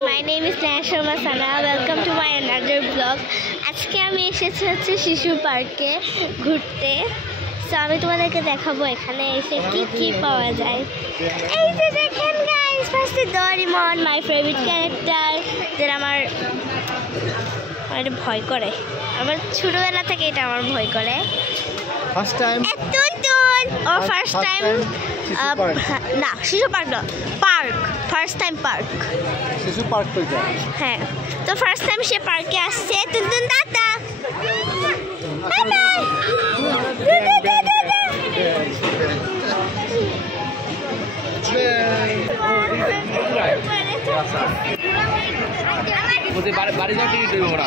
My name is Nasha Masana. Welcome to my another vlog. আজকে আমি এসেছি হচ্ছে শিশু পার্কে ঘুরতে। সো আমি তোমাদেরকে দেখাবো এখানে এসে কি কি পাওয়া যায়। এই যে দেখেন গাইস, ফার্স্টে ডোরেমন, মাই ফেভারিট ক্যারেক্টার। যেটা আমার ভয় করে, আমার ছোটবেলা থেকে এটা আমার ভয় করে। ফার্স্ট টাইম ও ফার্স্ট টাইম না, শিশু পার্ক না, পার্ক, ফার্স্ট টাইম পার্ক, শিশু পার্ক তো এটা। হ্যাঁ, তো ফার্স্ট টাইম সে পার্কে আসছে। টুনটুন দাদা, বাই বাই। বাড়ি যাওয়ার টিকিট দেবে ওরা।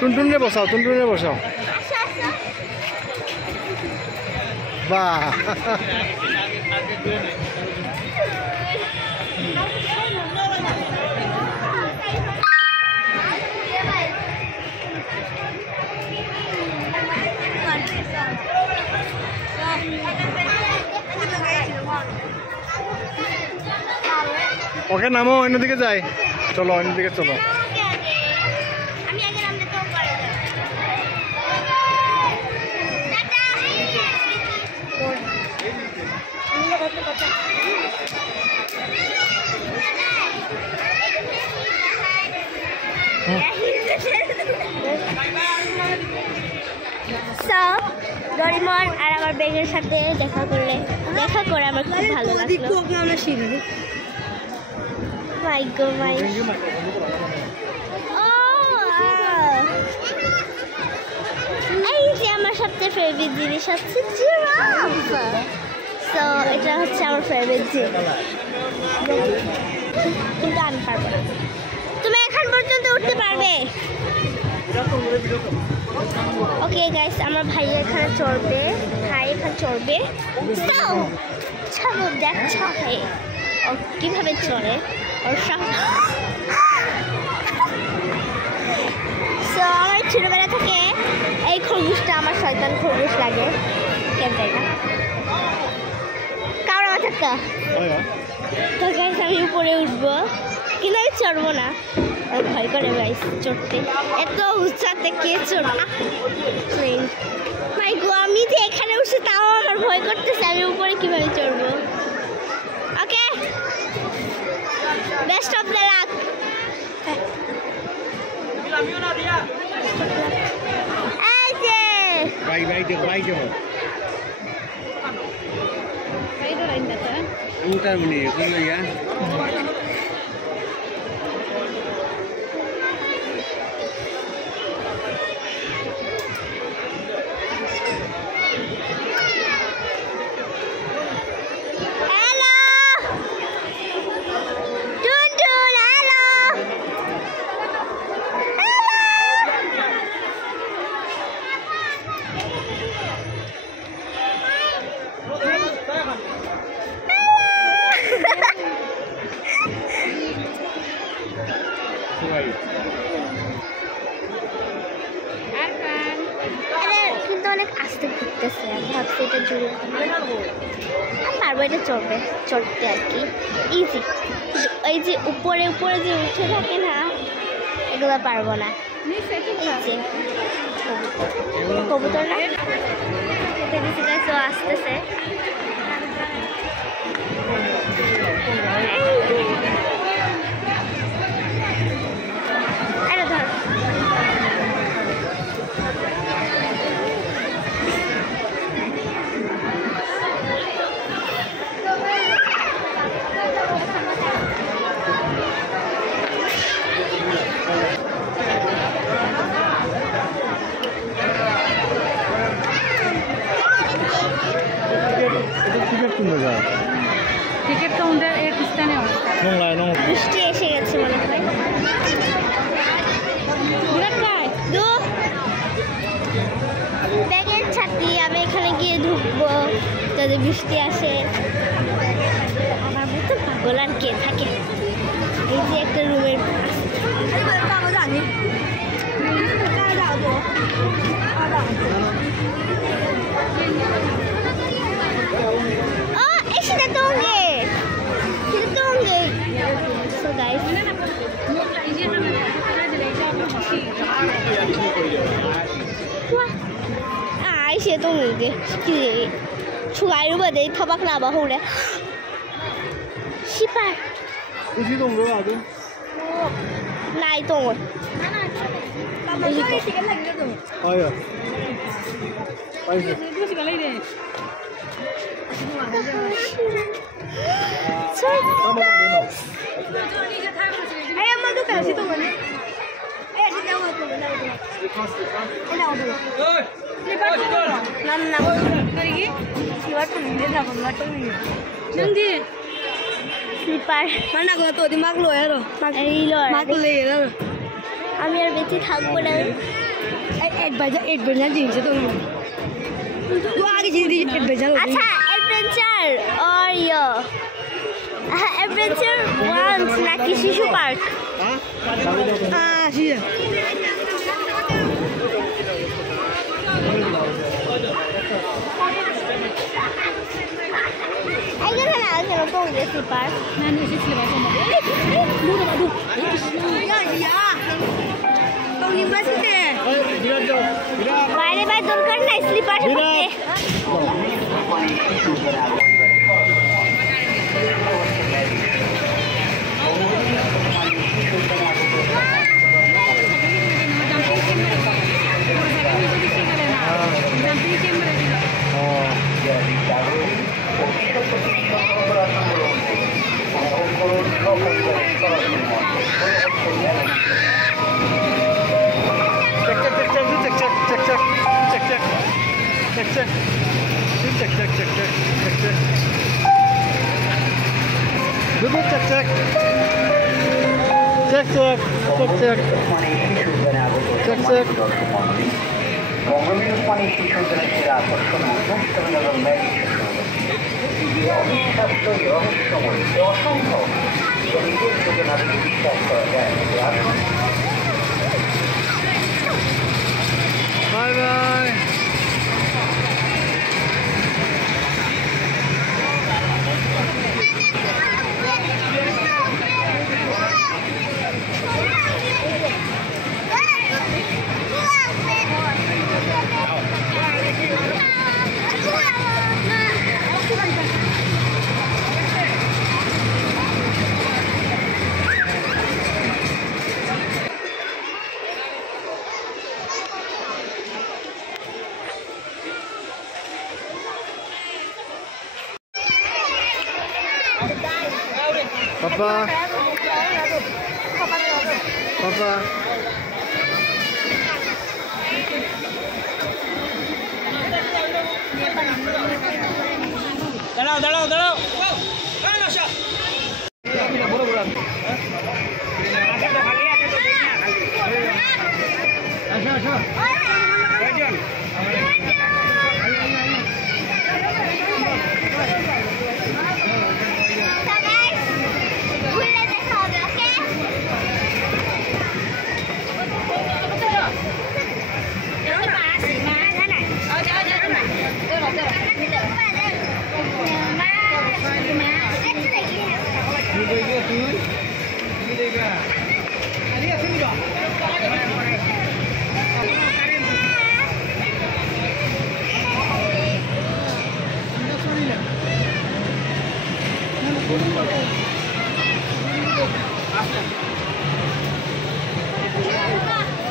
টুনটুন রে বসাও, টুনটুন রে বসাও। বাহ, ওকে নামো, অন্যদিকে যাই। চলো অন্যদিকে চলো। ডোরেমন আর আমার ব্যাগের সাথে দেখা করে আমার খুব ভালো লাগলো। মাই গো মাই, এই যে আমার সবচেয়ে ফেভারিট জিনিস হচ্ছে জিরাফ। তো এটা হচ্ছে আমার ফেভারিট জিনিস, কিন্তু আমি পারবো না। তুমি এখন পর্যন্ত উঠতে পারবে? ওকে গাইস, আমার ভাই এখানে চড়বে, চলো দেখছ ও কিভাবে চড়ে। ওর আমার ছোটবেলা থেকে এই খরগোশটা আমার শয়তান খরগোশ লাগে, কেন তাই না? কারো মাথাটা তো গাইস আমি উপরে উঠবো, কিন্তু আমি চড়বো না, ভয় করে গাইস চড়তে। এত উচ্চতে কে চড়া? মাই গো, আমি যে এখানে উঠছি তাও আমার ভয় করতেছে, আমি উপরে কিভাবে চড়বো? ওকে, বেস্ট অফ দ্য লাক। কিন্তু অনেক আস্তে ঘুরতেছে, আমি ভাবছি এটা জুড়ে পারবো, এটা চড়তে আর কি ইজি। ওই যে উপরে যে উঠে থাকে না, এগুলো পারবো না। কবুতর না আসতেছে। টিকিট কাউন্টার এর স্থানে বৃষ্টি এসে গেছে মনে হয়। ব্যাগের ছাতি, আমি এখানে গিয়ে ঢুকবো যদি বৃষ্টি আসে। আমার মতো পাগল আর কে থাকে? এই যে একটা রুমের Oh, siya tongge. Siya tongge. So guys. Wah. Ah, siya tongge. Sige. 추가로 내 타박 나봐 호래. 시발. 무시 동로 아주. 나이 동을. 아야. 빨리.哎呀妈，都赶西动了呢！哎，这家伙动了，那个动了。哎，那个动了。আমি আর বেঁচে থাকবো না। আচ্ছা অ্যাডভেঞ্চার और यो एडवेंचर वंस নাকি শিশু পার্ক? এখানে না এখানে কোন গেছি পার্ক না না শিশু বাইরে বাইরে দরকার নাই স্লিপার করতে বঙ্গবন্ধু পানি শিশুদের সেরা আকর্ষণ অনুষ্ঠান ম্যাজিক অবিশ্বাস্য রহস্যময় অসংখ্য নিজের চোখে না বিশ্বাস করা যায় বাই বাই Papa. Papa. দাঁড়াও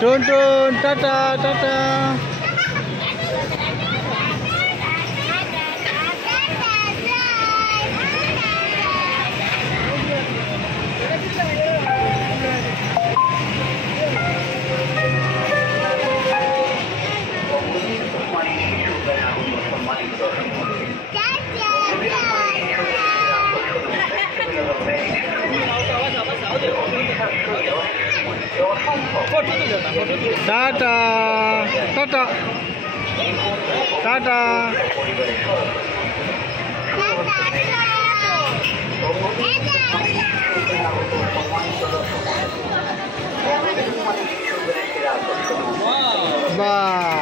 Tun, tata. Tata. Wow.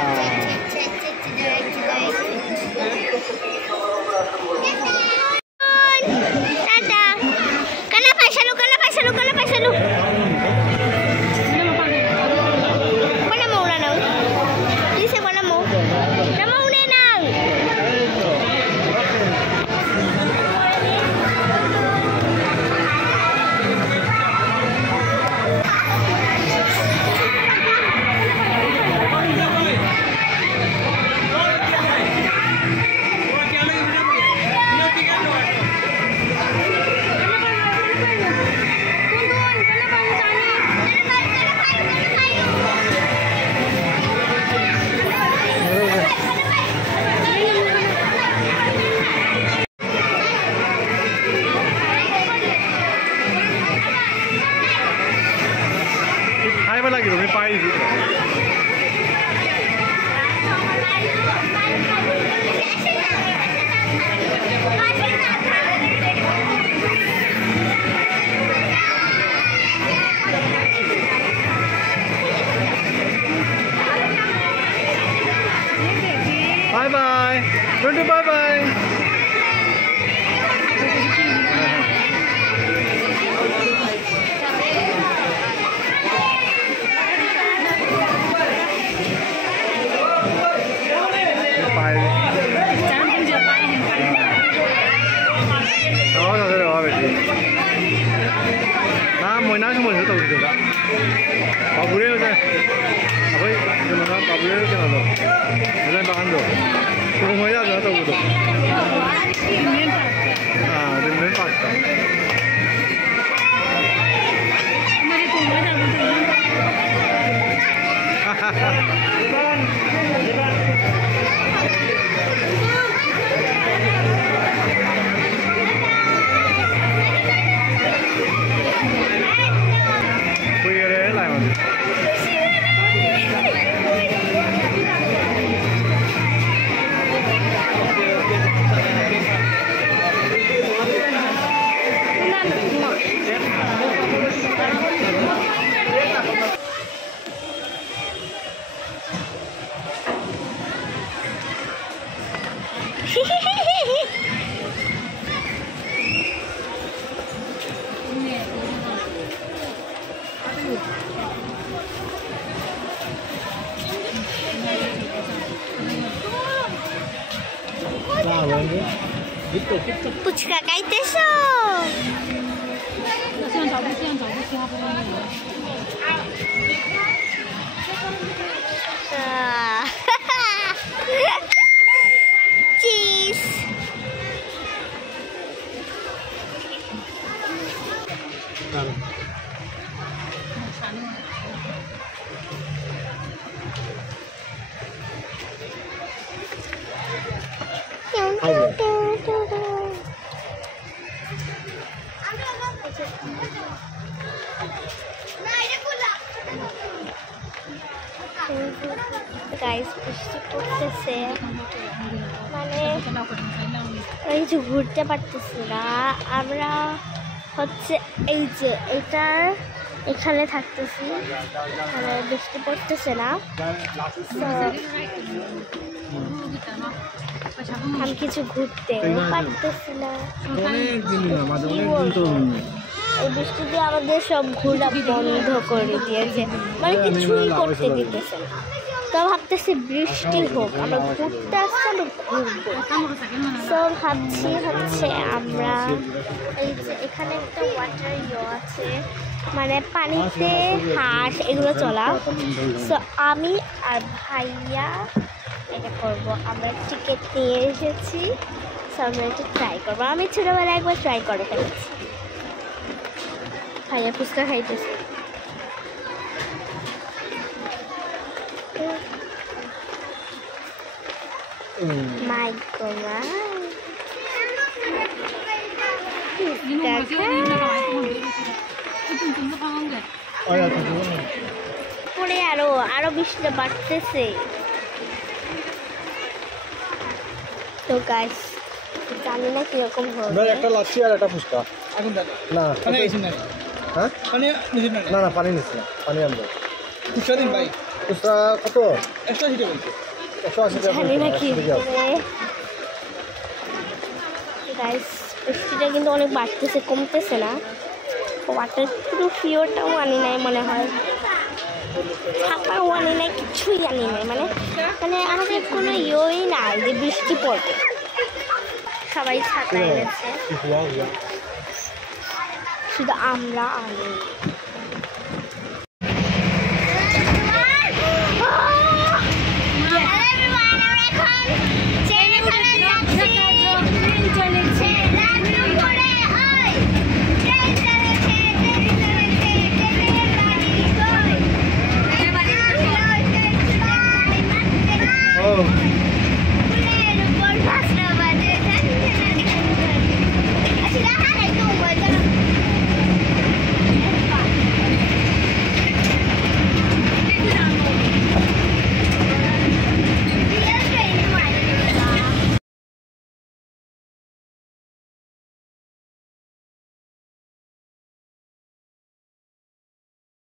আহিব লাগিব আমি পাৰিছোঁ bye bye Tuntu bye bye Nah, semua itu tahu juga. Pabule udah. Apa itu namanya pabule itu kan ada. Jalan bahan tu. Semua ya ada tahu tu. Ah, di main park. Puchka খাইতেছো চিজ guys বৃষ্টি পড়তেছে মানে এই যে ঘুরতে পারতেছি না আমরা হচ্ছে এই যে এটার এখানে থাকতেছি মানে বৃষ্টি পড়তেছে না আমি কিছু ঘুরতে পারতেছি না এই বৃষ্টি দিয়ে আমাদের সব ঘোরা বন্ধ করে দিয়েছে মানে কিছুই করতে দিতেছে না তো ভাবতেছি বৃষ্টি হোক আমরা ঘুরতে আসছি আমরা ঘুরবো তো ভাবছি হচ্ছে আমরা এই যে এখানে একটা ওয়াটার আছে মানে পানিতে হাঁস এগুলো চলা তো আমি আর ভাইয়া এটা করবো আমরা টিকিট নিয়ে এসেছি তো আমরা এটা ট্রাই করবো আমি ছোটোবেলায় একবার ট্রাই করে ফেলেছি ভাইয়া ফুচকা খাইতেছে My God. পরে আরো বৃষ্টিটা বাড়তেছে তো গাইস জানি না কিরকম হবে একটা লাচ্ছি আর একটা ফুচকা না হ্যাঁ না না পানি নিচ্ছি না পানি আনবো ফুচকা দিন ভাই ফুচকা কত 180 টাকা বলছে 180 টাকা জানি না কি গাইস বৃষ্টিটা কিন্তু অনেক বাড়তেছে কমতেছে না ওয়াটার পুরো ফিওরটাও আনি নাই মনে হয় ছাপাও আনি নাই কিছুই আনি নাই মানে মানে আমাদের কোনো ইয়েই নাই যে বৃষ্টি পড়বে সবাই ছাতা এনেছে শুধু আমরা আনি